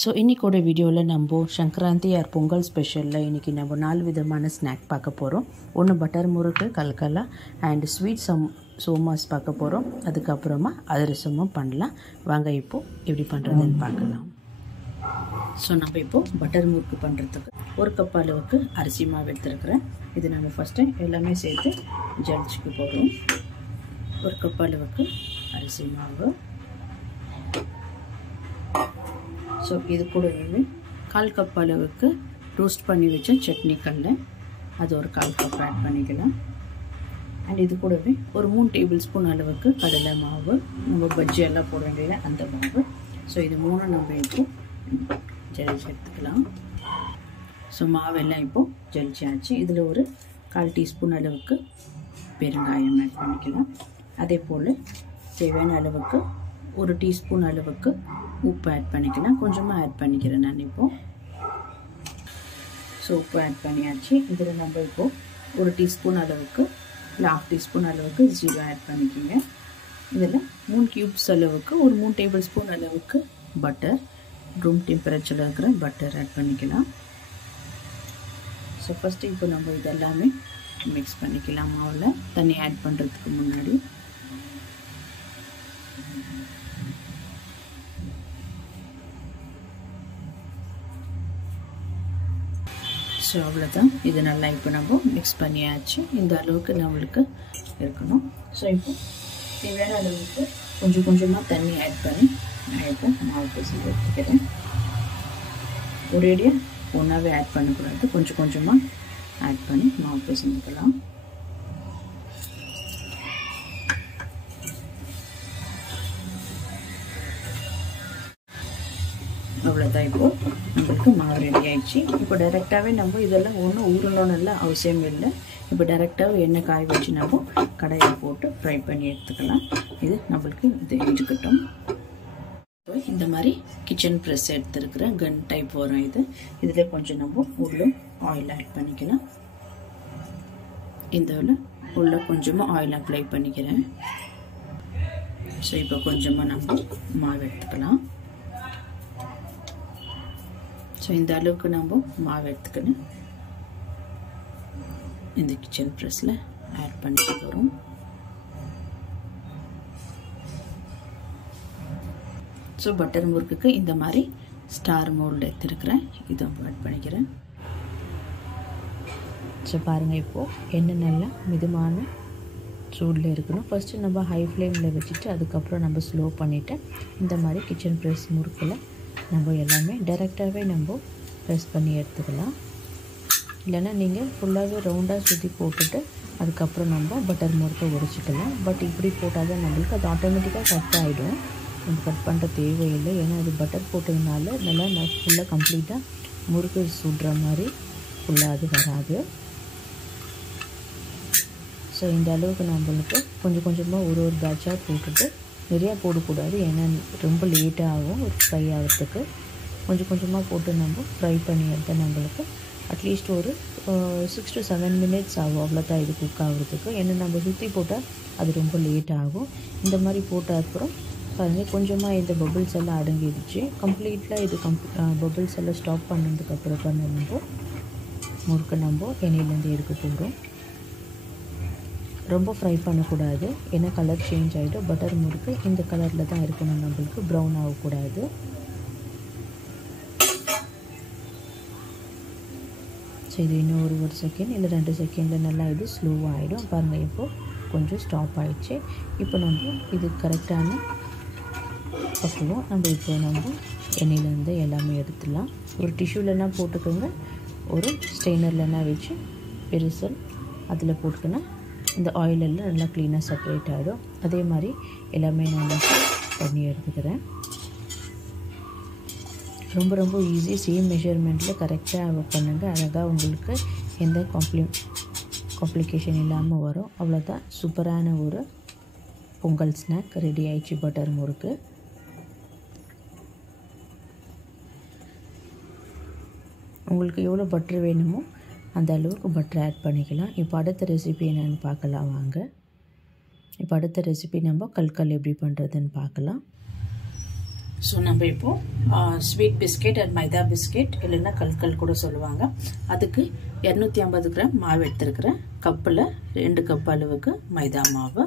So இன்றைக்கோட வீடியோவில் நம்ம Sankranti or Pongal ஸ்பெஷலில் இன்றைக்கி நம்ம 4 விதமான ஸ்நாக் பார்க்க போகிறோம். ஒன்று பட்டர் முறுக்கு, கல்கலா அண்ட் ஸ்வீட் சோமாஸ் பார்க்க போகிறோம். அதுக்கப்புறமா அதிரசமும் பண்ணலாம். வாங்க இப்போது எப்படி பண்ணுறதுன்னு பார்க்கலாம். ஸோ நம்ம இப்போது பட்டர் முறுக்கு பண்ணுறதுக்கு 1 கப் அளவுக்கு அரிசி மாவு எடுத்துருக்குறேன். இது நம்ம ஃபஸ்ட்டு எல்லாமே சேர்த்து ஜலிச்சுக்க போகிறோம். 1 கப் அளவுக்கு அரிசி மாவு. ஸோ இது கூடவே 1/4 கப் அளவுக்கு ரோஸ்ட் பண்ணி வச்ச சட்னி கல்லை அது ஒரு 1/4 கப் ஆட் பண்ணிக்கலாம். அண்ட் இது கூடவே ஒரு 3 டேபிள் ஸ்பூன் அளவுக்கு கடலை மாவு, நம்ம பஜ்ஜி எல்லாம் போட வேண்டிய அந்த மாவு. ஸோ இது 3 நம்ம இப்போ ஜலிச்சு எடுத்துக்கலாம். ஸோ மாவெல்லாம் இப்போது ஜலிச்சாச்சு. இதில் ஒரு 1/4 டீஸ்பூன் அளவுக்கு பெருங்காயம் ஆட் பண்ணிக்கலாம். அதே போல் தேவையான அளவுக்கு 1 டீஸ்பூன் அளவுக்கு உப்பு ஆட் பண்ணிக்கலாம். கொஞ்சமாக ஆட் பண்ணிக்கிறேன் நான் இப்போது. ஸோ உப்பு ஆட் பண்ணியாச்சு. இதில் நம்ம இப்போது 1 டீஸ்பூன் அளவுக்கு இல்லை 1/2 டீஸ்பூன் அளவுக்கு ஜீரா ஆட் பண்ணிக்கோங்க. இதில் 3 கியூப்ஸ் அளவுக்கு ஒரு 3 டேபிள் ஸ்பூன் அளவுக்கு பட்டர், ரூம் டெம்பரேச்சரில் இருக்கிற பட்டர் ஆட் பண்ணிக்கலாம். ஸோ ஃபஸ்ட்டு இப்போ நம்ம இதெல்லாமே மிக்ஸ் பண்ணிக்கலாம். மாவில் தண்ணி ஆட் பண்ணுறதுக்கு முன்னாடி ஸோ அவ்வளோதான். இது நல்லா இப்போ நம்ம மிக்ஸ் பண்ணியாச்சு. இந்த அளவுக்கு நம்மளுக்கு இருக்கணும். ஸோ இப்போ தேவையான அளவுக்கு கொஞ்சம் கொஞ்சமாக தண்ணி ஆட் பண்ணி நான் இப்போ மாவு பிசைஞ்சு எடுத்துக்கிறேன். ஒரேடியாக ஒன்றாவே ஆட் பண்ணக்கூடாது, கொஞ்சம் கொஞ்சமாக ஆட் பண்ணி மாவு பிசைஞ்சுக்கலாம். அவ்வளோதான். இப்போது நம்மளுக்கு மாவு ரெடி ஆகிடுச்சு. இப்போ டைரெக்டாகவே நம்ம இதெல்லாம் ஒன்றும் ஊறணும்னு அவசியம் இல்லை. இப்போ டைரெக்டாக எண்ணெய் காய வச்சு நம்ம கடாயில் போட்டு ஃப்ரை பண்ணி எடுத்துக்கலாம். இது நம்மளுக்கு இது இருக்கட்டும். இப்போ இந்த மாதிரி கிச்சன் ப்ரெஸ் எடுத்துருக்குறேன். கன் டைப் வரும் இது. இதில் கொஞ்சம் நம்ம உள்ளே ஆயில் ஆட் பண்ணிக்கலாம். இந்த உள்ள கொஞ்சமாக ஆயில் அப்ளை பண்ணிக்கிறேன். ஸோ இப்போ கொஞ்சமாக நம்ம மாவு எடுத்துக்கலாம். ஸோ இந்த அளவுக்கு நம்ம மாவு எடுத்துக்கணும். இந்த கிச்சன் ப்ரெஸ்ஸில் ஆட் பண்ணிட்டு போகிறோம். ஸோ பட்டர் முறுக்குக்கு இந்த மாதிரி ஸ்டார் மோல்டு எடுத்துருக்குறேன். இதை ஆட் பண்ணிக்கிறேன். ஸோ பாருங்கள், இப்போது எண்ணெய் நல்லா மிதமான சூடில் இருக்கணும். ஃபஸ்ட்டு நம்ம ஹை ஃப்ளேமில் வச்சுட்டு அதுக்கப்புறம் நம்ம ஸ்லோ பண்ணிவிட்டு இந்த மாதிரி கிச்சன் ப்ரெஸ் முறுக்கில் நம்ம எல்லாமே டைரெக்டாகவே நம்ம ப்ரெஸ் பண்ணி எடுத்துக்கலாம். இல்லைன்னா நீங்கள் ஃபுல்லாகவே ரவுண்டாக சுற்றி போட்டுட்டு அதுக்கப்புறம் நம்ம பட்டர் முறுக்கை உடைச்சிக்கலாம். பட் இப்படி போட்டால் தான் நம்மளுக்கு அது ஆட்டோமேட்டிக்காக கட் ஆகிடும். நம்ம கட் பண்ணுற தேவையில்லை. ஏன்னா அது பட்டர் போட்டதுனால நல்லா ஃபுல்லாக கம்ப்ளீட்டாக முறுக்கு சுடுற மாதிரி ஃபுல்லாக அது வராது. ஸோ இந்த அளவுக்கு நம்மளுக்கு கொஞ்சம் கொஞ்சமாக ஒரு பேட்சாக போட்டுட்டு நிறையா போடக்கூடாது. ஏன்னா ரொம்ப லேட்டாக ஆகும் ஒரு ஃப்ரை ஆகிறதுக்கு. கொஞ்சம் கொஞ்சமாக போட்டு நம்ம ஃப்ரை பண்ணி எடுத்தால் நம்மளுக்கு அட்லீஸ்ட் ஒரு 6 to 7 மினிட்ஸ் ஆகும். அவ்வளோதான் இது குக் ஆகிறதுக்கு. ஏன்னா நம்ம சுற்றி போட்டால் அது ரொம்ப லேட் ஆகும். இந்த மாதிரி போட்ட அப்புறம் பாருங்கள், கொஞ்சமாக இந்த பபிள்ஸ் எல்லாம் அடங்கிடுச்சு. கம்ப்ளீட்டாக இது பபிள்ஸ் எல்லாம் ஸ்டாப் பண்ணதுக்கப்புறம் தான் நம்ம முறுக்க நம்ம எண்ணெயிலேருந்து எடுக்க போகிறோம். ரொம்ப ஃப்ரை பண்ணக்கூடாது. ஏன்னா கலர் சேஞ்ச் ஆகிடும். பட்டர் முறுக்கு இந்த கலரில் தான் இருக்கணும், நம்மளுக்கு ப்ரௌன் ஆகக்கூடாது. ஸோ இது இன்னும் ஒரு செகண்ட் இல்லை 2 செகண்டில் நல்லா இது ஸ்லோவாக ஆகிடும். பாருங்கள், இப்போது கொஞ்சம் ஸ்டாப் ஆகிடுச்சு. இப்போ நம்ம இது கரெக்டான பக்குவம். நம்ம எண்ணெயிலேருந்து எல்லாமே எடுத்துடலாம். ஒரு டிஷ்யூலனா போட்டுக்கோங்க, ஒரு ஸ்ட்ரெயினர்லனா வச்சு பெருசல் அதில் போட்டுக்கணும். இந்த ஆயிலெல்லாம் நல்லா க்ளீனாக செப்பரேட் ஆகிடும். அதே மாதிரி எல்லாமே நான் பண்ணி எடுத்துக்கிறேன். ரொம்ப ரொம்ப ஈஸி. சேம் மெஷர்மெண்ட்டில் கரெக்டாக பண்ணுங்கள். அழகாக உங்களுக்கு எந்த காம்ப்ளிகேஷன் இல்லாமல் வரும். அவ்வளோதான். சூப்பரான ஒரு பொங்கல் ஸ்நாக் ரெடி ஆயிடுச்சு, பட்டர் முறுக்கு. உங்களுக்கு எவ்வளோ பட்டர் வேணுமோ அந்த அளவுக்கு பட்டர் ஆட் பண்ணிக்கலாம். இப்போ அடுத்த ரெசிபி என்னென்னு பார்க்கலாம் வாங்க. இப்போ அடுத்த ரெசிபி நம்ம கல்கல் எப்படி பண்ணுறதுன்னு பார்க்கலாம். ஸோ நம்ம இப்போது sweet biscuit and maida biscuit இல்லைன்னா கல்கல் கூட சொல்லுவாங்க. அதுக்கு 250 கிராம் மாவு எடுத்துருக்கிறேன். கப்பில் 2 கப் அளவுக்கு மைதா மாவு.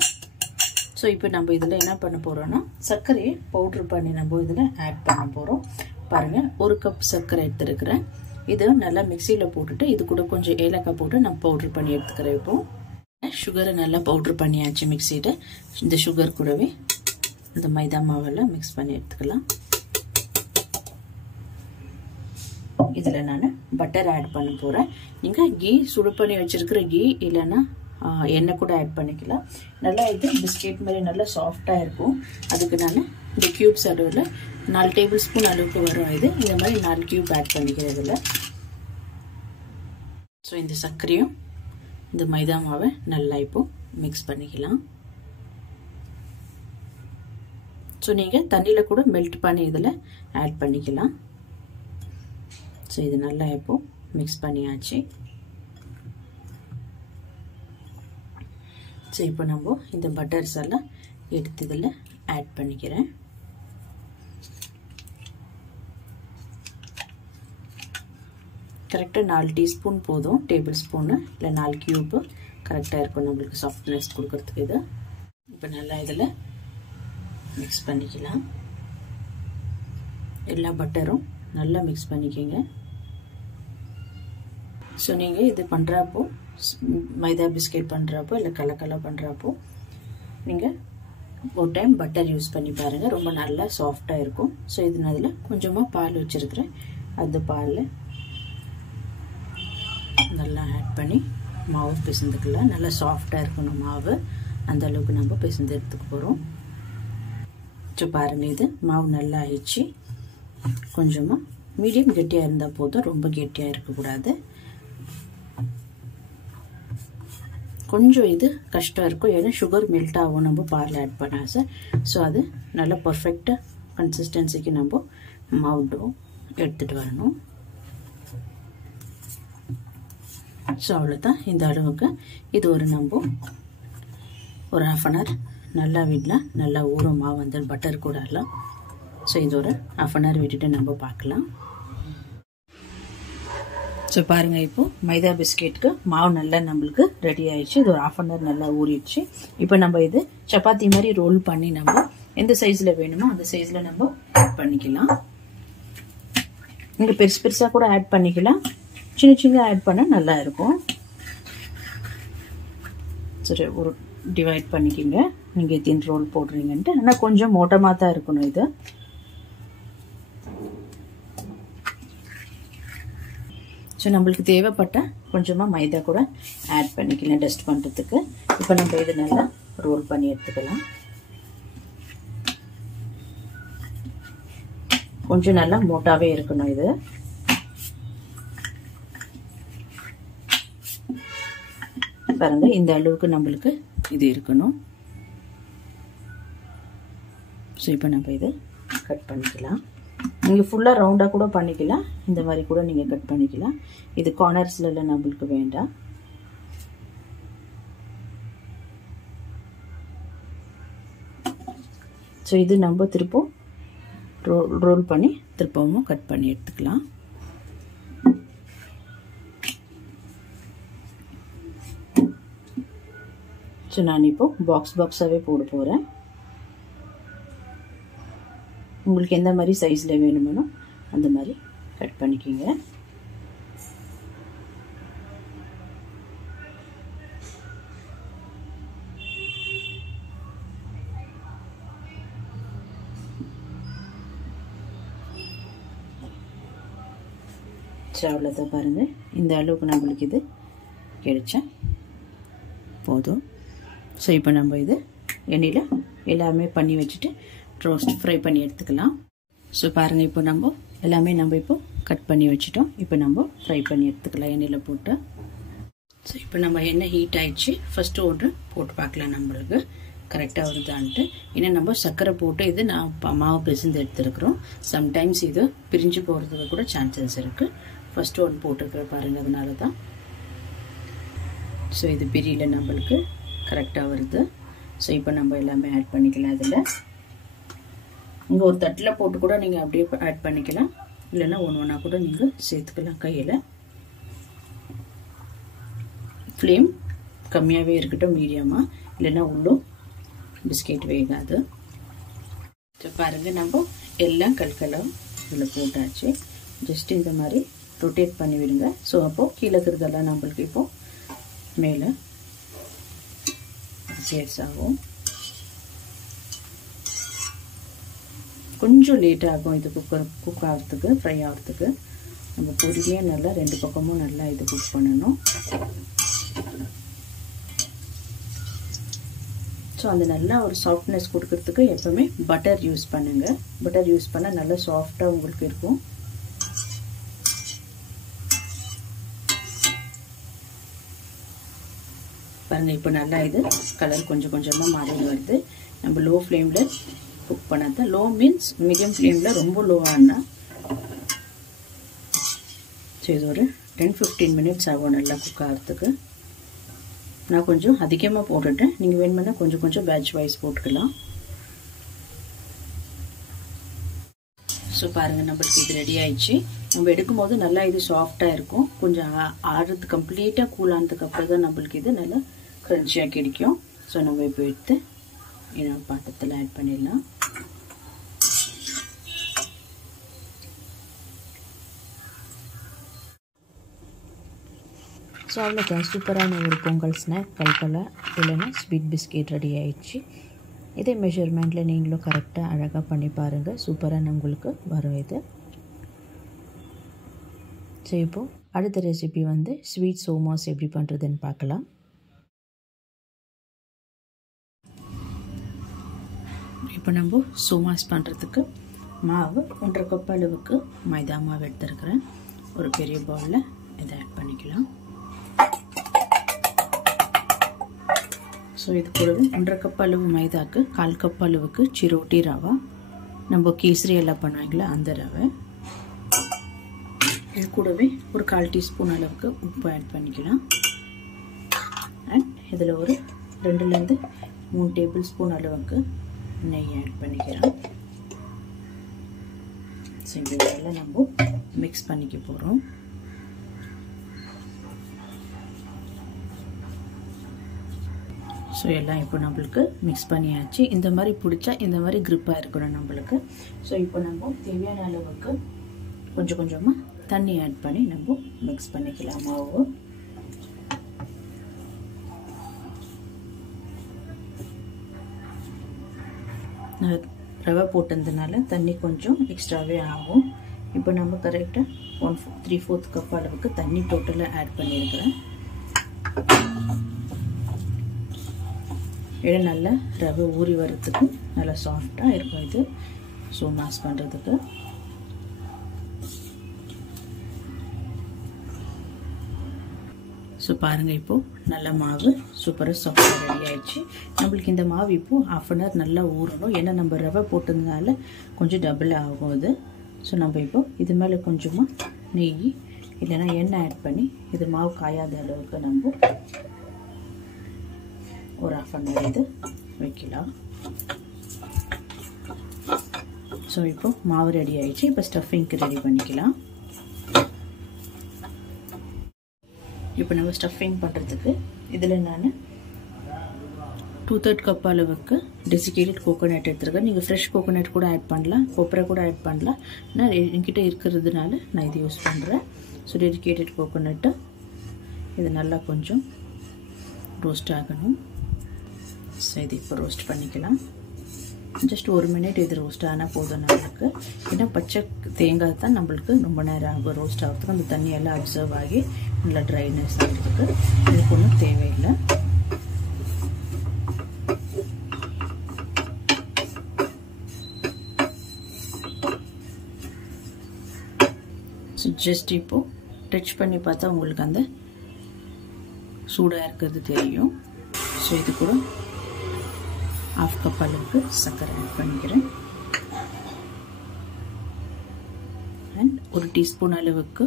ஸோ இப்போ நம்ம இதில் என்ன பண்ண போகிறோன்னா சர்க்கரையை பவுட்ரு பண்ணி நம்ம இதில் ஆட் பண்ண போகிறோம். பாருங்கள், 1 கப் சர்க்கரை எடுத்துருக்கிறேன். இதை நல்லா மிக்சியில் போட்டுட்டு இது கூட கொஞ்சம் ஏலக்காய் போட்டு நான் பவுட்ரு பண்ணி எடுத்துக்கிறேன். இப்போது சுகரை நல்லா பவுட்ரு பண்ணியாச்சு மிக்சியில். இந்த சுகர் கூடவே இந்த மைதா மாவெல்லாம் மிக்ஸ் பண்ணி எடுத்துக்கலாம். இதில் நான் பட்டர் ஆட் பண்ண போகிறேன். நீங்கள் கீ சுடு பண்ணி வச்சுருக்கிற கீ இல்லைன்னா எண்ணெய் கூட ஆட் பண்ணிக்கலாம். நல்லா இது பிஸ்கெட் மாதிரி நல்லா சாஃப்டாக இருக்கும். அதுக்கு நான் இந்த க்யூப்ஸ் அளவில் 4 டேபிள் ஸ்பூன் அளவுக்கு வரும். இந்த மாதிரி 4 க்யூப் ஆட் பண்ணிக்கிறேன் இதில். ஸோ இந்த சர்க்கரையும் இந்த மைதா மாவை நல்லா இப்போது மிக்ஸ் பண்ணிக்கலாம். ஸோ நீங்கள் தண்ணியில் கூட மெல்ட் பண்ணி இதில் ஆட் பண்ணிக்கலாம். ஸோ இது நல்லா இப்போது மிக்ஸ் பண்ணியாச்சு. ஸோ இப்போ நம்ம இந்த பட்டர்ஸ் எல்லாம் எடுத்து இதில் ஆட் பண்ணிக்கிறேன். கரெக்டாக 4 டீஸ்பூன் போதும், டேபிள் ஸ்பூனு இல்லை 4 க்யூப்பு கரெக்டாக இருக்கும் நம்மளுக்கு சாஃப்ட்னஸ் கொடுக்கறதுக்கு. இது இப்போ நல்லா இதில் மிக்ஸ் பண்ணிக்கலாம். எல்லா பட்டரும் நல்லா மிக்ஸ் பண்ணிக்கோங்க. ஸோ நீங்கள் இது பண்ணுறப்போ மைதா பிஸ்கெட் பண்ணுறப்போ இல்லை கலக்கலா பண்ணுறப்போ நீங்கள் ஒரு டைம் பட்டர் யூஸ் பண்ணி பாருங்கள், ரொம்ப நல்லா சாஃப்டாக இருக்கும். ஸோ இது அதில் கொஞ்சமாக பால் வச்சுருக்கிறேன். அந்த பாலில் நல்லா ஆட் பண்ணி மாவு பிசைந்துக்கலாம். நல்லா சாஃப்டாக இருக்கணும் மாவு, அந்த அளவுக்கு நம்ம பிசைந்து எடுத்துக்க போகிறோம். ஸோ பாருங்கள், இது மாவு நல்லா ஆயிடுச்சு. கொஞ்சமாக மீடியம் கெட்டியாக இருந்தால் போதும், ரொம்ப கெட்டியாக இருக்கக்கூடாது. கொஞ்சம் இது கஷ்டம் இருக்கும், ஏன்னா சுகர் மெல்ட் ஆகும் நம்ம பாலில் ஆட் பண்ண சார். ஸோ அது நல்லா பர்ஃபெக்டாக கன்சிஸ்டன்சிக்கு நம்ம மாவு டோ எடுத்துகிட்டு வரணும். ஸோ அவ்வளோதான், இந்த அளவுக்கு. இது நம்ம ஒரு 1/2 அன் ஹவர் நல்லா விடலாம். நல்லா ஊறும் மாவு வந்து பட்டர் கூட எல்லாம். ஸோ இது ஒரு 1/2 அன் ஹவர் விட்டுட்டு நம்ம பார்க்கலாம். ஸோ பாருங்கள், இப்போது மைதா பிஸ்கெட்டுக்கு மாவு நல்லா நம்மளுக்கு ரெடி ஆயிடுச்சு. இது ஒரு 1/2 அன் ஹவர் நல்லா ஊறிடுச்சு. இப்போ நம்ம இது சப்பாத்தி மாதிரி ரோல் பண்ணி நம்ம எந்த சைஸில் வேணுமோ அந்த சைஸில் நம்ம ஆட் பண்ணிக்கலாம். நீங்கள் பெருசு பெருசாக கூட ஆட் பண்ணிக்கலாம், சின்ன சின்ன ஆட் பண்ணால் நல்லா இருக்கும். சரி, ஒரு டிவைட் பண்ணிக்கிங்க நீங்கள் எத்தனை ரோல் போடுறீங்கன்ட்டு. ஆனால் கொஞ்சம் மோட்டமாக தான் இருக்கணும் இது. ஸோ நம்மளுக்கு தேவைப்பட்ட கொஞ்சமாக மைதா கூட ஆட் பண்ணிக்கலாம் டஸ்ட் பண்ணுறதுக்கு. இப்போ நம்ம இது நல்லா ரோல் பண்ணி எடுத்துக்கலாம். கொஞ்சம் நல்லா மோட்டாவே இருக்கணும் இது. பாருங்க, இந்த அளவுக்கு நம்மளுக்கு இது இருக்கணும். ஸோ இப்போ நம்ம இது கட் பண்ணிக்கலாம். நீங்கள் ஃபுல்லாக ரவுண்டாக கூட பண்ணிக்கலாம், இந்த மாதிரி கூட நீங்கள் கட் பண்ணிக்கலாம். இது கார்னர்ஸ்லாம் நம்மளுக்கு வேண்டாம். ஸோ இது நம்ம திருப்பவும் ரோல் பண்ணி திருப்பவும் கட் பண்ணி எடுத்துக்கலாம். ஸோ நான் இப்போ பாக்ஸாகவே போட போகிறேன். உங்களுக்கு எந்த மாதிரி சைஸில் வேணுமோ அந்த மாதிரி கட் பண்ணிக்கிங்க. ஸோ அவ்வளோதான், பாருங்கள், இந்த அளவுக்கு நம்மளுக்கு இது கிடைச்சா போதும். ஸோ இப்போ நம்ம இது எண்ணெயில் எல்லாமே பண்ணி வச்சுட்டு ஃப்ரை பண்ணி எடுத்துக்கலாம். ஸோ பாருங்கள், இப்போ நம்ம எல்லாமே இப்போ கட் பண்ணி வச்சுட்டோம். இப்போ நம்ம ஃப்ரை பண்ணி எடுத்துக்கலாம் எண்ணெயில் போட்டு. ஸோ இப்போ நம்ம எண்ணெய் ஹீட் ஆகிடுச்சு. ஃபஸ்ட்டு ஒன்று போட்டு பார்க்கலாம் நம்மளுக்கு கரெக்டாக வருதான்ட்டு. ஏன்னா நம்ம சர்க்கரை போட்டு இது நான் மாவு பிசைந்து எடுத்துருக்குறோம். சம்டைம்ஸ் இது பிரிஞ்சு போகிறதுக்கு கூட சான்சஸ் இருக்குது. ஃபஸ்ட்டு ஒன்று போட்டுருக்குற பாருங்கள், அதனால தான். ஸோ இது பிரியல நம்மளுக்கு கரெக்டாக வருது. ஸோ இப்போ நம்ம எல்லாமே ஆட் பண்ணிக்கலாம் அதில். இங்கே ஒரு தட்டில் போட்டு கூட நீங்கள் அப்படியே ஆட் பண்ணிக்கலாம், இல்லைன்னா ஒன்று ஒன்றா கூட நீங்கள் சேர்த்துக்கலாம் கையில். ஃப்ளேம் கம்மியாகவே இருக்கட்டும், மீடியமாக, இல்லைன்னா உள்ளும் பிஸ்கெட் வேகாது. பாருங்கள், நம்ம எல்லாம் கல்கலம் இதில் போட்டாச்சு. ஜஸ்ட் இந்த மாதிரி ரொட்டேட் பண்ணி விடுங்க. ஸோ அப்போது கீழே இருக்கிறதெல்லாம் நம்மளுக்கு இப்போது மேலே சேர்ஸ் ஆகும். கொஞ்சம் லேட் ஆகும் இது குக் ஆகிறதுக்கு, ஃப்ரை ஆகிறதுக்கு. நம்ம பொறுமையாக நல்லா 2 பக்கமும் நல்லா இது குக் பண்ணணும். ஸோ அந்த நல்லா ஒரு சாஃப்ட்னஸ் கொடுக்கறதுக்கு எப்போவுமே பட்டர் யூஸ் பண்ணுங்கள். பட்டர் யூஸ் பண்ணால் நல்லா சாஃப்டாக உங்களுக்கு இருக்கும். பாருங்கள், இப்போ நல்லா இது கலர் கொஞ்சம் கொஞ்சமாக மாறி வருது. நம்ம லோ ஃப்ளேமில் குக் பண்ணாத, லோ மீன்ஸ் மீடியம் ஃப்ளேமில், ரொம்ப லோவானா. ஸோ இது ஒரு 10-15 மினிட்ஸ் ஆகும் நல்லா குக் ஆகிறதுக்கு. நான் கொஞ்சம் அதிகமாக போட்டுட்டேன், நீங்கள் வேணுமென்னா கொஞ்சம் கொஞ்சம் பேட்ச் வைஸ் போட்டுக்கலாம். ஸோ பாருங்கள், நம்மளுக்கு இது ரெடி ஆயிடுச்சு. நம்ம எடுக்கும் போது நல்லா இது சாஃப்டாக இருக்கும். கொஞ்சம் ஆறுறது கம்ப்ளீட்டாக கூல் ஆனதுக்கு அப்புறம் தான் நம்மளுக்கு இது நல்லா க்ரன்ச்சியாக கிடைக்கும். ஸோ நம்ம இப்போ எடுத்து இன்னொரு பாத்திரத்தில் ஆட் பண்ணிடலாம். ஸோ அவ்வளோதான், சூப்பரான ஒரு பொங்கல் ஸ்நாக் கல்கலா இல்லைன்னா ஸ்வீட் பிஸ்கெட் ரெடி ஆயிடுச்சு. இதே மெஷர்மெண்ட்டில் நீங்களும் கரெக்டாக அழகாக பண்ணி பாருங்கள், சூப்பரான உங்களுக்கு வரும் இது. ஸோ இப்போது அடுத்த ரெசிபி வந்து ஸ்வீட் சோமாஸ் எப்படி பண்ணுறதுன்னு பார்க்கலாம். இப்போ நம்ம சோமாஸ் பண்ணுறதுக்கு மாவு 1.5 கப் அளவுக்கு மைதா மாவு எடுத்துருக்கிறேன். ஒரு பெரிய பவுலில் இதை ஆட் பண்ணிக்கலாம். ஸோ இது கூடவே 1.5 கப் அளவு மைதாக்கு 1/4 கப் அளவுக்கு சிரோட்டி ரவா, நம்ம கேசரி எல்லாம் பண்ணுவாங்களா அந்த ரவை. இது கூடவே ஒரு 1/4 டீஸ்பூன் அளவுக்கு உப்பு ஆட் பண்ணிக்கலாம். அண்ட் இதில் ஒரு 2-3 டேபிள் ஸ்பூன் அளவுக்கு நெய் ஆட் பண்ணிக்கிறோம். ஸோ இதெல்லாம் நம்ம மிக்ஸ் பண்ணிக்க போகிறோம். ஸோ எல்லாம் இப்போ நம்மளுக்கு மிக்ஸ் பண்ணியாச்சு. இந்த மாதிரி பிடிச்சா இந்த மாதிரி க்ரிப்பாக இருக்கணும் நம்மளுக்கு. ஸோ இப்போ நம்ம தேவையான அளவுக்கு கொஞ்சம் கொஞ்சமாக தண்ணி ஆட் பண்ணி நம்ம மிக்ஸ் பண்ணிக்கலாம் மாவு. ரவை போட்டதுனால தண்ணி கொஞ்சம் எக்ஸ்ட்ராவே ஆகும். இப்போ நம்ம கரெக்டாக 3/4 கப் அளவுக்கு தண்ணி டோட்டலாக ஆட் பண்ணியிருக்கிறேன். இது நல்லா ரவை ஊறி வரதுக்கு நல்லா சாஃப்டாக இருக்கும் இது சோமாஸ் பண்ணுறதுக்கு. ஸோ பாருங்கள், இப்போது நல்ல மாவு சூப்பராக சாஃப்டாக ரெடி ஆயிடுச்சு. நம்மளுக்கு இந்த மாவு இப்போது 1/2 அன் ஹவர் நல்லா ஊறணும். ஏன்னா நம்ம ரவை போட்டதுனால கொஞ்சம் டபுள் ஆகும் அது. ஸோ நம்ம இப்போது இது மேலே கொஞ்சமாக நெய் இல்லைன்னா எண்ணெய் ஆட் பண்ணி இது மாவு காயாத அளவுக்கு நம்ம ஒரு 1/2 அன் ஹவர் இது வைக்கலாம். ஸோ இப்போ மாவு ரெடி ஆயிடுச்சு. இப்போ ஸ்டஃபிங்க்கு ரெடி பண்ணிக்கலாம். இப்போ நம்ம ஸ்டஃபிங் பண்ணுறதுக்கு இதில் நான் 2/3 கப் அளவுக்கு டெசிகேட்டட் கோகோனட் எடுத்துருக்கேன். நீங்கள் ஃப்ரெஷ் கோகோனட் கூட ஆட் பண்ணலாம், கொப்பரை கூட ஆட் பண்ணலாம். நான் என்கிட்ட இருக்கிறதுனால நான் இது யூஸ் பண்ணுறேன். ஸோ டெசிகேட்டட் கோகோனட்டு இது நல்லா கொஞ்சம் ரோஸ்ட் ஆகணும். ஸோ இது இப்போ ரோஸ்ட் பண்ணிக்கலாம். ஜஸ்ட் 1 மினிட் இது ரோஸ்ட் ஆனால் போதும் நம்மளுக்கு. ஏன்னா பச்சை தேங்காய் தான் நம்மளுக்கு ரொம்ப நேரம் ஆகும் ரோஸ்ட் ஆகிறதுக்கு. அந்த தண்ணியெல்லாம் அப்சர்வ் ஆகி நல்லா ட்ரைனஸ் ஆகிறதுக்கு இதுக்கு ஒன்றும் தேவையில்லை. ஸோ ஜஸ்ட் இப்போது டச் பண்ணி பார்த்தா உங்களுக்கு அந்த சூடாக இருக்கிறது தெரியும். ஸோ இது கூட 1/2 கப் அளவுக்கு சர்க்கரை ஆட் பண்ணிக்கிறேன். அண்ட் 1 டீஸ்பூன் அளவுக்கு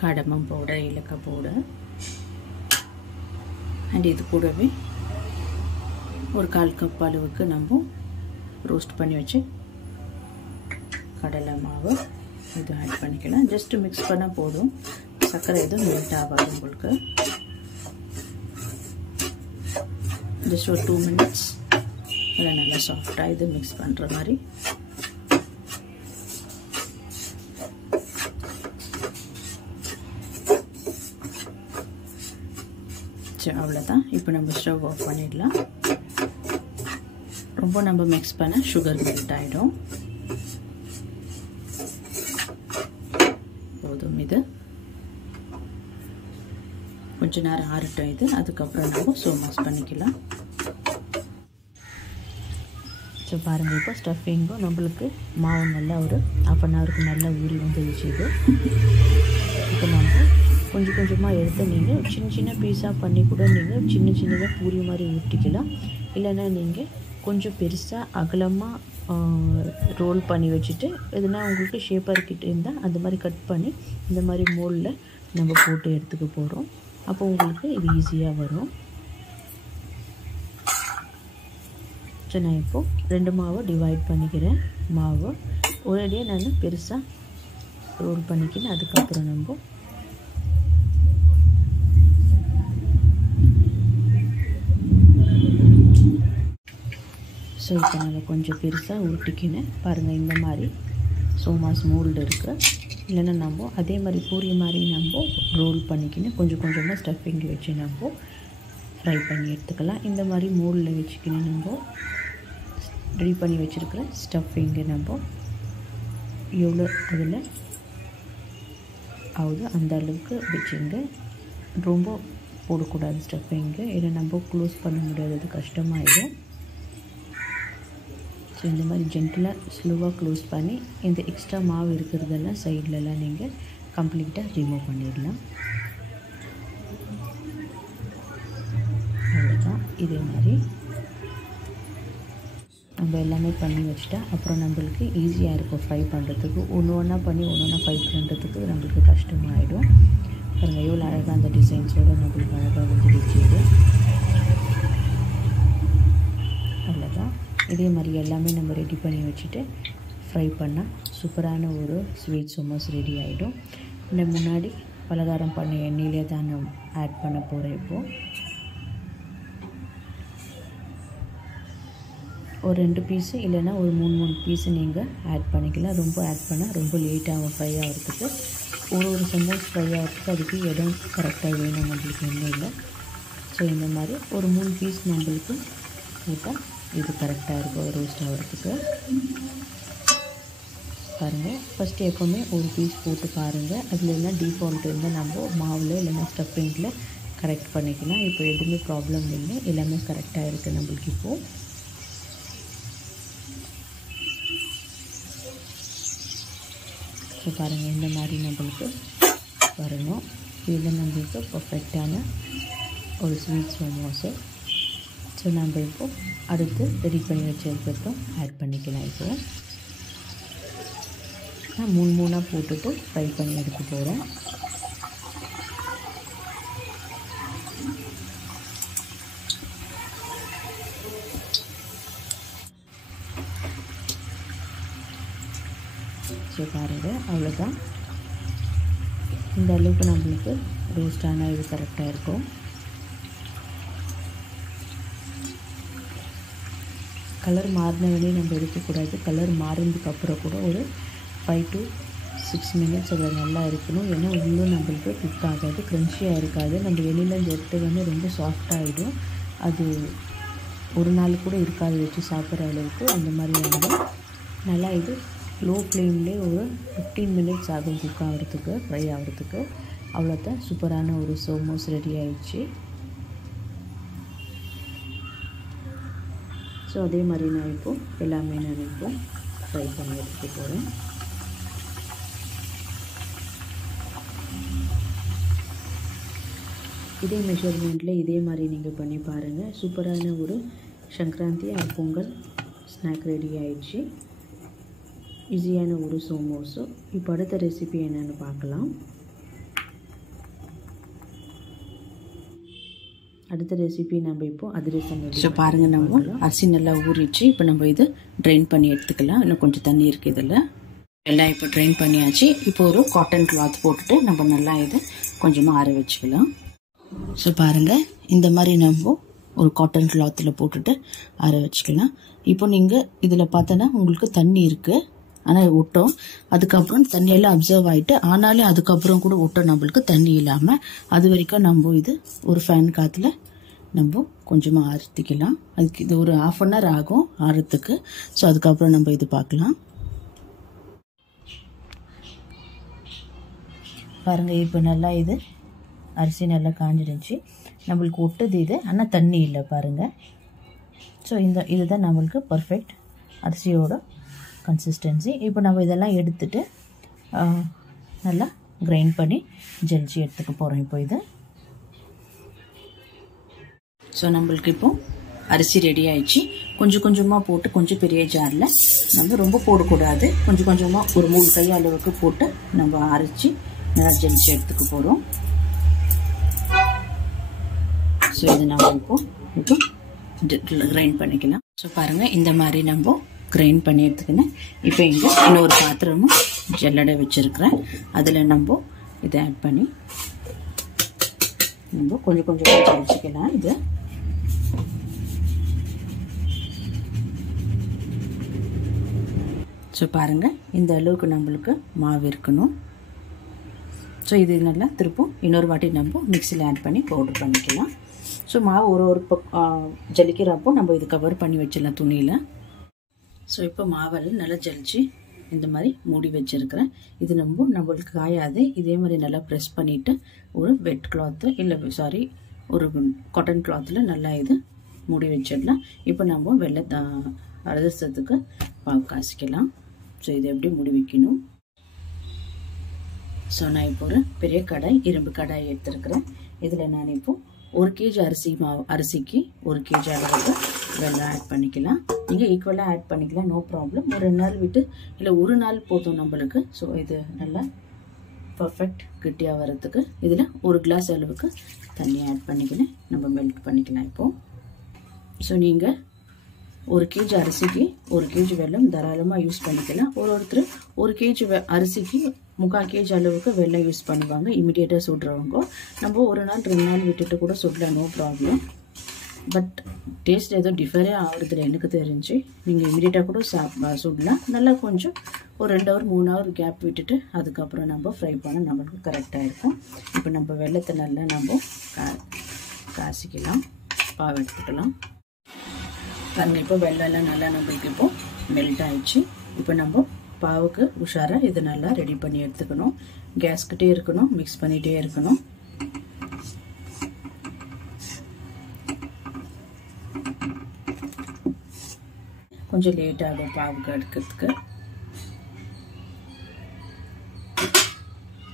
காடமம் பவுடர், ஏலக்காய் பவுடர். அண்ட் இது கூடவே ஒரு 1/4 கப் அளவுக்கு நம்ம ரோஸ்ட் பண்ணி வச்சு கடலை மாவு இது ஆட் பண்ணிக்கலாம். ஜஸ்ட் மிக்ஸ் பண்ணால் போதும், சர்க்கரை எதுவும் மெல்ட் ஆகாது உங்களுக்கு. ஜஸ்ட் ஒரு 2 minutes இல்லை நல்லா சாஃப்டாக இது மிக்ஸ் பண்ணுற மாதிரி. சரி, அவ்வளோதான். இப்போ நம்ம ஸ்டவ் ஆஃப் பண்ணிடலாம். ரொம்ப நம்ம மிக்ஸ் பண்ண சுகர் மெல்ட் ஆகிடும். போதும், இது கொஞ்ச நேரம் ஆறட்டும் இது. அதுக்கப்புறம் நம்ம சோமாஸ் பண்ணிக்கலாம். ஸோ பாருங்கள், இப்போ ஸ்டஃபிங்கும் நம்மளுக்கு மாவு நல்லா ஒரு 1/2 an hourக்கு நல்லா ஊறி வந்துடுச்சு இது. இப்போ நம்ம கொஞ்சம் கொஞ்சமாக எடுத்து நீங்கள் சின்ன சின்ன பீஸாக பண்ணி கூட நீங்கள் சின்ன சின்னதாக பூரி மாதிரி ஊற்றிக்கலாம். இல்லைன்னா நீங்கள் கொஞ்சம் பெருசாக அகலமாக ரோல் பண்ணி வச்சுட்டு எதுனா உங்களுக்கு ஷேப்பாக கிட்ட இருந்தால் அந்த மாதிரி கட் பண்ணி இந்த மாதிரி மோல்டில் நம்ம போட்டு எடுத்துக்க போகிறோம். அப்போ உங்களுக்கு இது ஈஸியாக வரும். ஸோ நான் இப்போது 2 மாவை டிவைட் பண்ணிக்கிறேன். மாவு ஒரேடியாக நான் பெருசாக ரோல் பண்ணிக்கிறேன். அதுக்கப்புறம் நம்ம ஸோ இப்போ நம்ம கொஞ்சம் பெருசாக உருட்டிக்கினேன். பாருங்கள், இந்த மாதிரி சோமாஸ் மோல்டு இருக்குது. இல்லைன்னா நம்ம அதே மாதிரி பூரி மாதிரி நம்ம ரோல் பண்ணிக்கின்னு கொஞ்சம் கொஞ்சமாக ஸ்டஃபிங் வச்சு நம்ம ஃப்ரை பண்ணி எடுத்துக்கலாம். இந்த மாதிரி மோல்டில் வச்சுக்கின்னு நம்ம ரெடி பண்ணி வச்சுருக்கிற ஸ்டஃபிங்கு நம்ம எவ்வளோ அதில் ஆகுது அந்த அளவுக்கு வச்சுங்க. ரொம்ப போடக்கூடாது ஸ்டஃபிங்கு, ஏன்னா நம்ம க்ளோஸ் பண்ண முடியாது, அது கஷ்டமாயிடும். ஸோ இந்த மாதிரி ஜென்டலாக ஸ்லோவாக க்ளோஸ் பண்ணி இந்த எக்ஸ்ட்ரா மாவு இருக்கிறதெல்லாம் சைட்லலாம் நீங்கள் கம்ப்ளீட்டாக ரிமூவ் பண்ணிடலாம். அவ்வளோதான். இதே மாதிரி நம்ம எல்லாமே பண்ணி வச்சுட்டா அப்புறம் நம்மளுக்கு ஈஸியாக இருக்கும் ஃப்ரை பண்ணுறதுக்கு. ஒன்று ஒன்றா பண்ணி ஒன்று ஒன்றா ஃப்ரை பண்ணுறதுக்கு நம்மளுக்கு கஷ்டமாகிடும். பாருங்கள், எவ்வளோ அழகாக அந்த டிசைன்ஸோடு நம்மளுக்கு அழகாக வந்துடுச்சு இது. அவ்வளோதான். இதே மாதிரி எல்லாமே நம்ம ரெடி பண்ணி வச்சுட்டு ஃப்ரை பண்ணால் சூப்பரான ஒரு ஸ்வீட் சோமாஸ் ரெடி ஆகிடும். இந்த முன்னாடி பலகாரம் பண்ண எண்ணெயிலே தான் நான் ஆட் பண்ண போகிறேன். இப்போது ஒரு 2 பீஸு இல்லைன்னா ஒரு 3 பீஸு நீங்கள் ஆட் பண்ணிக்கலாம். ரொம்ப ஆட் பண்ணால் ரொம்ப லேட்டாகும் ஃப்ரை ஆகிறதுக்கு. ஒரு சமோஸ் ஃப்ரை ஆகிறதுக்கு அதுக்கு இடம் கரெக்டாக வேணும் நம்மளுக்கு எண்ணெயில். ஸோ இந்த மாதிரி ஒரு 3 பீஸ் நம்மளுக்கு போட்டால் இது கரெக்டாக இருக்கும் ரோஸ்ட் ஆகிறதுக்கு. பாருங்கள், ஃபஸ்ட்டு எப்போவுமே ஒரு பீஸ் போட்டு பாருங்கள். அதில் எல்லாம் டிஃபால்ட் இருந்தால் நம்ம மாவில் இல்லைன்னா ஸ்டஃபிங்கில் கரெக்ட் பண்ணிக்கலாம். இப்போ எதுவுமே ப்ராப்ளம் இல்லை, எல்லாமே கரெக்டாக இருக்குது நம்மளுக்கு. இப்போது ஸோ பாருங்கள், இந்த மாதிரி நம்மளுக்கு வரணும். இது நம்மளுக்கு பர்ஃபெக்டான ஒரு ஸ்வீட் சோமாஸு. ஸோ நம்ம இப்போது அடுத்து ரெடி பண்ணி வச்சுருக்கிறதும் ஆட் பண்ணிக்கலாம். இப்போது நான் 3 போட்டுட்டு ஃப்ரை பண்ணி எடுக்க போகிறேன். ஸோ பாருங்கள், அவ்வளோதான். இந்த அளவுக்கு நம்மளுக்கு ரோஸ்டான இது கரெக்டாக இருக்கும். கலர் மாறின வேலையை நம்ம எடுக்கக்கூடாது. கலர் மாறினதுக்கப்புறம் கூட ஒரு 5 to 6 minutes அதில் நல்லா இருக்கணும். ஏன்னா உள்ளும் நம்மளுக்கு குக் ஆகாது, க்ரன்ச்சியாக இருக்காது. நம்ம வெளியிலேருந்து எடுத்து வந்து ரொம்ப சாஃப்டாகிடும். அது ஒரு நாள் கூட இருக்காது வச்சு சாப்பிட்ற அளவுக்கு. அந்த மாதிரி வந்து நல்லா இது லோ ஃப்ளேம்லேயே ஒரு 15 minutes ஆகும் குக் ஆகிறதுக்கு, ஃப்ரை ஆகிறதுக்கு. அவ்வளோதான், சூப்பரான ஒரு சோமோஸ் ரெடி ஆயிடுச்சு. ஸோ அதே மாதிரி நான் இப்போது எல்லாமே நான் இப்போ ஃப்ரை பண்ணி எடுத்துகிட்டு போகிறேன். இதே மெஷர்மெண்ட்டில் இதே மாதிரி நீங்கள் பண்ணி பாருங்கள். சூப்பரான ஒரு Sankranti or Pongal snack ready ஆயிடுச்சு. ஈஸியான ஒரு சோமோஸு. இப்போ அடுத்த ரெசிபி என்னென்னு பார்க்கலாம். அடுத்த ரெசிபி நம்ம இப்போது அதிரசம். ஸோ பாருங்கள், நம்ம அரிசி நல்லா ஊறிச்சு. இப்போ நம்ம இது ட்ரைன் பண்ணி எடுத்துக்கலாம். இன்னும் கொஞ்சம் தண்ணி இருக்குது இதில். எல்லாம் இப்போ ட்ரைன் பண்ணியாச்சு. இப்போ ஒரு காட்டன் கிளாத் போட்டுட்டு நம்ம நல்லா இதை கொஞ்சமாக ஆற வச்சுக்கலாம். ஸோ பாருங்கள், இந்த மாதிரி நம்ம ஒரு காட்டன் கிளாத்தில் போட்டுட்டு ஆற வச்சுக்கலாம். இப்போ நீங்கள் இதில் பார்த்தோன்னா உங்களுக்கு தண்ணி இருக்குது, ஆனால் ஒட்டும். அதுக்கப்புறம் தண்ணியெல்லாம் அப்சர்வ் ஆகிட்டு ஆனாலும் அதுக்கப்புறம் கூட ஒட்டும் நம்மளுக்கு தண்ணி இல்லாமல். அது வரைக்கும் நம்ம இது ஒரு ஃபேன் காற்றுல நம்ம கொஞ்சமாக ஆறுத்திக்கலாம். அதுக்கு இது ஒரு 1/2 அன் ஹவர் ஆகும் ஆறத்துக்கு. ஸோ அதுக்கப்புறம் நம்ம இது பார்க்கலாம். பாருங்கள், இப்போ நல்லா இது அரிசி நல்லா காஞ்சிடுச்சு. நம்மளுக்கு ஒட்டுது இது, ஆனால் தண்ணி இல்லை பாருங்கள். ஸோ இதுதான் நம்மளுக்கு பர்ஃபெக்ட் அரிசியோட கன்சிஸ்டன்சி. இப்போ நம்ம இதெல்லாம் எடுத்துட்டு நல்லா கிரைண்ட் பண்ணி ஜலிச்சு எடுத்துக்க போகிறோம் இப்போ இது. ஸோ நம்மளுக்கு இப்போ அரிசி ரெடி ஆயிடுச்சு. கொஞ்சம் கொஞ்சமாக போட்டு கொஞ்சம் பெரிய ஜாரில் நம்ம ரொம்ப போடக்கூடாது, கொஞ்சம் கொஞ்சமாக ஒரு 3 கை அளவுக்கு போட்டு நம்ம அரைச்சி நல்லா ஜலிச்சு எடுத்துக்க போகிறோம். ஸோ இது நம்ம இப்போ கிரைண்ட் பண்ணிக்கலாம். ஸோ பாருங்கள், இந்த மாதிரி நம்ம கிரைண்ட் பண்ணி எடுத்துக்கினேன். இப்போ இங்கே இன்னொரு பாத்திரமும் ஜல்லடை வச்சுருக்கிறேன். அதில் நம்ம இதை ஆட் பண்ணி நம்ம கொஞ்சம் கொஞ்சமாக ஜலிச்சுக்கலாம். இது ஸோ பாருங்கள், இந்த அளவுக்கு நம்மளுக்கு மாவு இருக்கணும். ஸோ இது நல்லா திருப்பும் இன்னொரு வாட்டி நம்ம மிக்சியில் ஆட் பண்ணி பவுடர் பண்ணிக்கலாம். ஸோ மாவு ஒரு ஜலிக்கிறப்போ நம்ம இது கவர் பண்ணி வச்சிடலாம் துணியில். ஸோ இப்போ மாவெல்லாம் நல்லா ஜலிச்சு இந்த மாதிரி மூடி வச்சுருக்கிறேன். இது நம்மளுக்கு காயாது. இதே மாதிரி நல்லா ப்ரெஸ் பண்ணிவிட்டு ஒரு வெட் கிளாத்து இல்லை ஒரு காட்டன் கிளாத்தில் நல்லா இது மூடி வச்சிடலாம். இப்போ நம்ம வெள்ளை அதிரசத்துக்கு பாவு காய்ச்சிக்கலாம். ஸோ இது எப்படி மூடி வைக்கணும். ஸோ நான் இப்போ ஒரு பெரிய கடாய், இரும்பு கடாய் எடுத்துருக்கிறேன். இதில் நான் இப்போ 1 kg அரிசிக்கு 1 kg அளவுக்கு வெல்லம் ஆட் பண்ணிக்கலாம். நீங்கள் ஈக்குவலாக ஆட் பண்ணிக்கலாம், நோ ப்ராப்ளம். ஒரு 2 நாள் விட்டு இல்லை ஒரு நாள் போதும் நம்மளுக்கு. ஸோ இது நல்லா பர்ஃபெக்ட் கெட்டியாக வரதுக்கு இதில் 1 கிளாஸ் அளவுக்கு தண்ணி ஆட் பண்ணிக்கினேன் நம்ம மெல்ட் பண்ணிக்கலாம் இப்போது. ஸோ நீங்கள் 1 kg அரிசிக்கு 1 kg வெல்லம் தாராளமாக யூஸ் பண்ணிக்கலாம். ஒருத்தர் 1 kg அரிசிக்கு 3/4 kg அளவுக்கு வெல்லம் யூஸ் பண்ணுவாங்க இமிடியேட்டாக சுடுறவங்க. நம்ம ஒரு நாள் 2 நாள் விட்டுட்டு கூட சுடலாம், நோ ப்ராப்ளம். பட் டேஸ்ட் எதுவும் டிஃபரே ஆகுறதுல எனக்கு தெரிஞ்சு நீங்கள் இமிடியேட்டாக கூட சுடலாம். நல்லா கொஞ்சம் ஒரு 2 ஹவர் 3 ஹவர் கேப் விட்டுட்டு அதுக்கப்புறம் நம்ம ஃப்ரை பண்ண நம்மளுக்கு கரெக்டாக இருக்கும். இப்போ நம்ம வெல்லத்தை நல்லா நம்ம காய்ச்சிக்கலாம், பாவு எடுத்துக்கலாம். பாருங்கள், இப்போ வெள்ளம்லாம் நல்லா நம்மளுக்கு இப்போ மெல்ட் ஆயிடுச்சு. இப்போ நம்ம பாவுக்கு உஷாராக இது நல்லா ரெடி பண்ணி எடுத்துக்கணும். கேஸ்கிட்டே இருக்கணும், மிக்ஸ் பண்ணிகிட்டே இருக்கணும். கொஞ்சம் லேட் ஆகும் பாவுக்கு எடுக்கிறதுக்கு.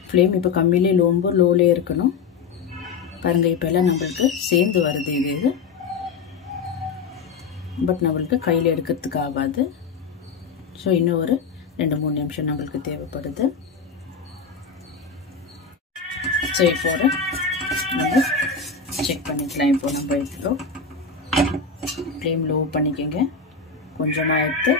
ஃப்ளேம் இப்போ கம்மியிலே ரொம்ப லோலே இருக்கணும். பாருங்கள், இப்போ எல்லாம் நம்மளுக்கு சேர்ந்து வருது இது. பட் நம்மளுக்கு கையில் எடுக்கிறதுக்கு ஆகாது. ஸோ இன்னும் ஒரு 2-3 நிமிஷம் நம்மளுக்கு தேவைப்படுது. ஸோ இப்போ நம்ம செக் பண்ணிக்கலாம். இப்போ நம்ம எவ்வளோ ஃப்ளேம் லோ பண்ணிக்கோங்க, கொஞ்சமாக எடுத்து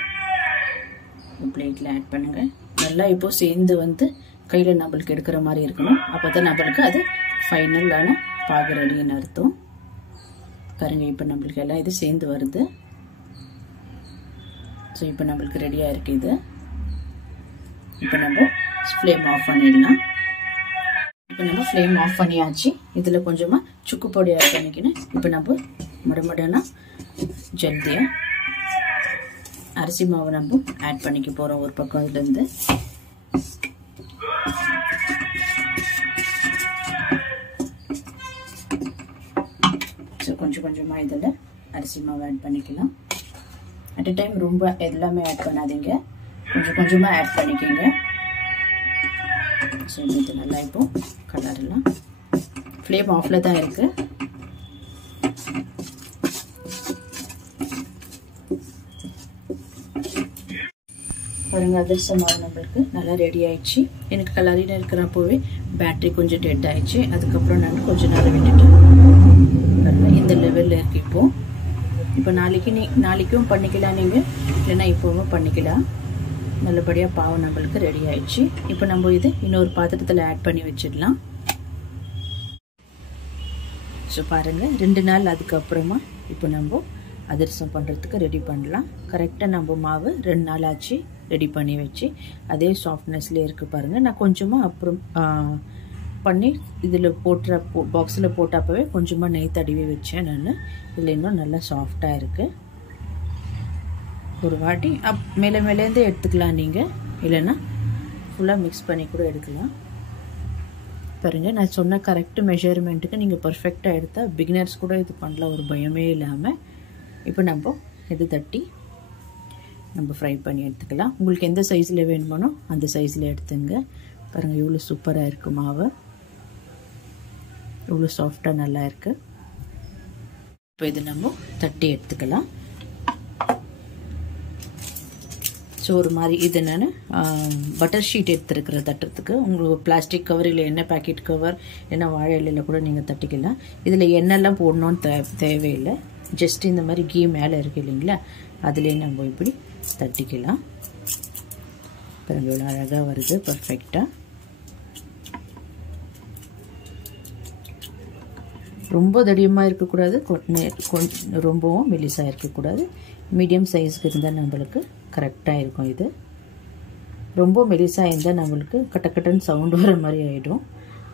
பிளேட்டில் ஆட் பண்ணுங்கள். நல்லா இப்போது சேர்ந்து கையில் நம்மளுக்கு எடுக்கிற மாதிரி இருக்கணும். அப்போ தான் நம்மளுக்கு அது ஃபைனலான பாகு ரெடின்னு அர்த்தம். பாருங்க, இப்போ நம்மளுக்கு எல்லாம் இது சேர்ந்து வருது. ஸோ இப்போ நம்மளுக்கு ரெடியாக இருக்குது இது. இப்போ நம்ம ஃப்ளேம் ஆஃப் பண்ணிடலாம். இப்போ நம்ம ஃப்ளேம் ஆஃப் பண்ணியாச்சு. இதில் கொஞ்சமாக சுக்கு பொடி ஆட் பண்ணிக்கினேன். இப்போ நம்ம மறுமடனா ஜல்தியாக அரிசி மாவு நம்ம ஆட் பண்ணிக்க போகிறோம் ஒரு பக்கம் இதுலேருந்து. ஸோ கொஞ்சம் கொஞ்சமாக இதில் அரிசி மாவு ஆட் பண்ணிக்கலாம். அட் அ டைம் ரொம்ப எல்லாமே ஆட் பண்ணாதீங்க, கொஞ்சம் கொஞ்சமாக ஆட் பண்ணிக்கோங்க. ஸோ இது நல்லா இப்போ கலர்லாம் ஃப்ளேம் ஆஃபில் தான் இருக்குது. பாருங்க, அதிரச மாவு நம்மளுக்கு நல்லா ரெடி ஆயிடுச்சு. எனக்கு கலரின்னு இருக்கிறப்போவே பேட்டரி கொஞ்சம் டெட் ஆயிடுச்சு. அதுக்கப்புறம் நான் கொஞ்சம் நேரம் விட்டுட்டேன். இந்த லெவலில் இருக்கு இப்போ நாளைக்கும் பண்ணிக்கலாம் நீங்கள், இல்லைன்னா இப்போவும் பண்ணிக்கலாம். நல்லபடியாக பாவு நம்மளுக்கு ரெடி ஆயிடுச்சு. இப்போ நம்ம இது இன்னொரு பாத்திரத்தில் ஆட் பண்ணி வச்சிடலாம். ஸோ பாருங்கள், 2 நாள் அதுக்கப்புறமா இப்போ நம்ம அதிரசம் பண்ணுறதுக்கு ரெடி பண்ணலாம். கரெக்டாக நம்ம மாவு 2 நாள் ஆச்சு ரெடி பண்ணி வச்சு அதே சாஃப்ட்னஸ்லேயே இருக்குது பாருங்கள். நான் கொஞ்சமாக அப்புறம் பண்ணி இதில் பாக்ஸில் போட்டப்பவே கொஞ்சமாக நெய் தடவி வச்சேன் நான். இதில் இன்னும் நல்லா சாஃப்டாக இருக்குது. ஒரு வாட்டி மேலேருந்தே எடுத்துக்கலாம் நீங்கள், இல்லைன்னா ஃபுல்லாக மிக்ஸ் பண்ணி கூட எடுக்கலாம். பாருங்கள், நான் சொன்ன கரெக்ட் மெஷர்மெண்ட்டுக்கு நீங்கள் பர்ஃபெக்டாக எடுத்தால் பிகினர்ஸ் கூட இது பண்ணலாம், ஒரு பயமே இல்லாமல். இப்போ நம்ம இது தட்டி நம்ம ஃப்ரை பண்ணி எடுத்துக்கலாம். உங்களுக்கு எந்த சைஸில் வேணுமானோ அந்த சைஸில் எடுத்துங்க. பாருங்கள், இவ்வளோ சூப்பராக இருக்குது மாவு, இவ்வளோ சாஃப்டாக நல்லா இருக்குது. இப்போ இது நம்ம தட்டி எடுத்துக்கலாம். ஸோ ஒரு மாதிரி இது நான் பட்டர் ஷீட் எடுத்துருக்கிறேன் தட்டுறதுக்கு. உங்களுக்கு பிளாஸ்டிக் கவர் இல்லை எண்ணெய் பேக்கெட் கவர் என்ன வாழை இலையில் கூட நீங்கள் தட்டிக்கலாம். இதில் எண்ணெய்லாம் போடணுன்னு தேவையில்லை. ஜஸ்ட் இந்த மாதிரி கீ மேலே இருக்குது இல்லைங்களா, அதுலேயே நம்ம இப்படி தட்டிக்கலாம். பாருங்க எவ்வளோ அழகாக வருது, பர்ஃபெக்டாக. ரொம்ப தடியமாக இருக்கக்கூடாது, ரொம்பவும் மெலிசாக இருக்கக்கூடாது. மீடியம் சைஸ்க்கு இருந்தால் நம்மளுக்கு கரெக்டாக இருக்கும். இது ரொம்ப மெலிசாக இருந்தால் நம்மளுக்கு கட்டக்கட்டன்னு சவுண்ட் வர மாதிரி ஆகிடும்.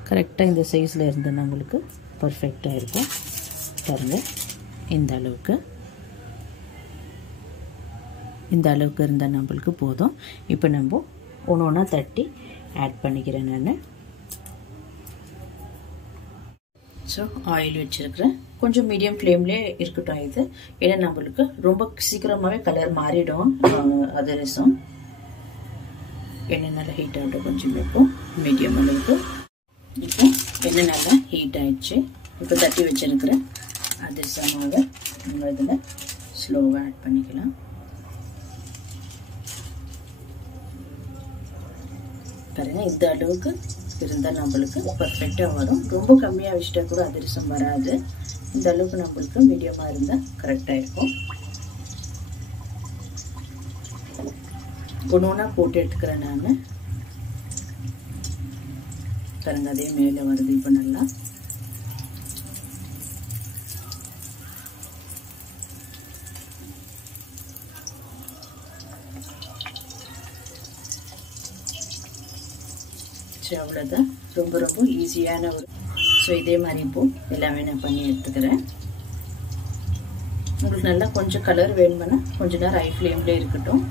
கரெக்டாக இந்த சைஸில் இருந்தால் நம்மளுக்கு பர்ஃபெக்டாக இருக்கும். பாருங்கள், இந்த அளவுக்கு இருந்தால் நம்மளுக்கு போதும். இப்போ நம்ம ஒன்று ஒன்றா தட்டி ஆட் பண்ணிக்கிறேன் நான். ஸோ ஆயில் வச்சுருக்கிறேன், கொஞ்சம் மீடியம் ஃப்ளேம்லேயே இருக்கட்டும் இது. ஏன்னா நம்மளுக்கு ரொம்ப சீக்கிரமாகவே கலர் மாறிடும் அதிரசம். எண்ணெய் நல்லா ஹீட் ஆகிடும், கொஞ்சம் வைப்போம் மீடியம் அளவுக்கு. இப்போ எண்ணெய் நல்லா ஹீட் ஆகிடுச்சு. இப்போ தட்டி வச்சுருக்கிற அதிரசமாவை நம்ம இதில் ஸ்லோவாக ஆட் பண்ணிக்கலாம். பாருங்கள், இந்த அளவுக்கு இருந்தால் நம்மளுக்கு பர்ஃபெக்டாக வரும். ரொம்ப கம்மியாக வச்சுட்டா கூட அதிரசம் வராது. இந்த அளவுக்கு நம்மளுக்கு மீடியமாக இருந்தால் கரெக்டாக இருக்கும். ஒன்று ஒன்றா போட்டு எடுத்துக்கிறேன் நான். பாருங்க, அதே மேலே வருது. இப்போ நல்லா அவ்வளோதான். ரொம்ப ரொம்ப ஈஸியான ஒரு. ஸோ இதே மாதிரி இப்போ எல்லாமே நான் பண்ணி எடுத்துக்கிறேன். உங்களுக்கு நல்லா கொஞ்சம் கலர் வேணுமென்னா கொஞ்ச நேரம் ஹை ஃப்ளேம்லேயே இருக்கட்டும்.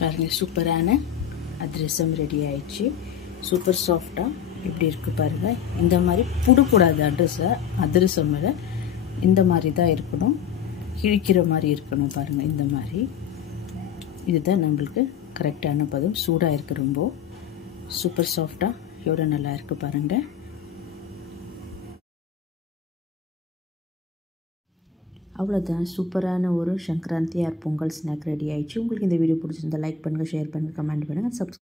பாருங்கள், சூப்பரான அதிரசம் ரெடி ஆயிடுச்சு. சூப்பர் சாஃப்டாக இப்படி இருக்குது பாருங்கள். இந்த மாதிரி புடக்கூடாது அதிரசம் மேலே. இந்த மாதிரி தான் இருக்கணும், கிழிக்கிற மாதிரி இருக்கணும். பாருங்கள், இந்த மாதிரி. இதுதான் நம்மளுக்கு கரெக்டான பதம். சூடாக இருக்குது, ரொம்ப சூப்பர் சாஃப்டாக எவ்வளோ நல்லா இருக்குது பாருங்கள். அவ்வளோதான், சூப்பரான ஒரு Sankranti or Pongal snack ready ஆயிடுச்சு. உங்களுக்கு இந்த வீடியோ பிடிச்சிருந்தா லைக் பண்ணுங்கள், ஷேர் பண்ணுங்கள், கமெண்ட் பண்ணுங்கள், சப்ஸ்கிரைப்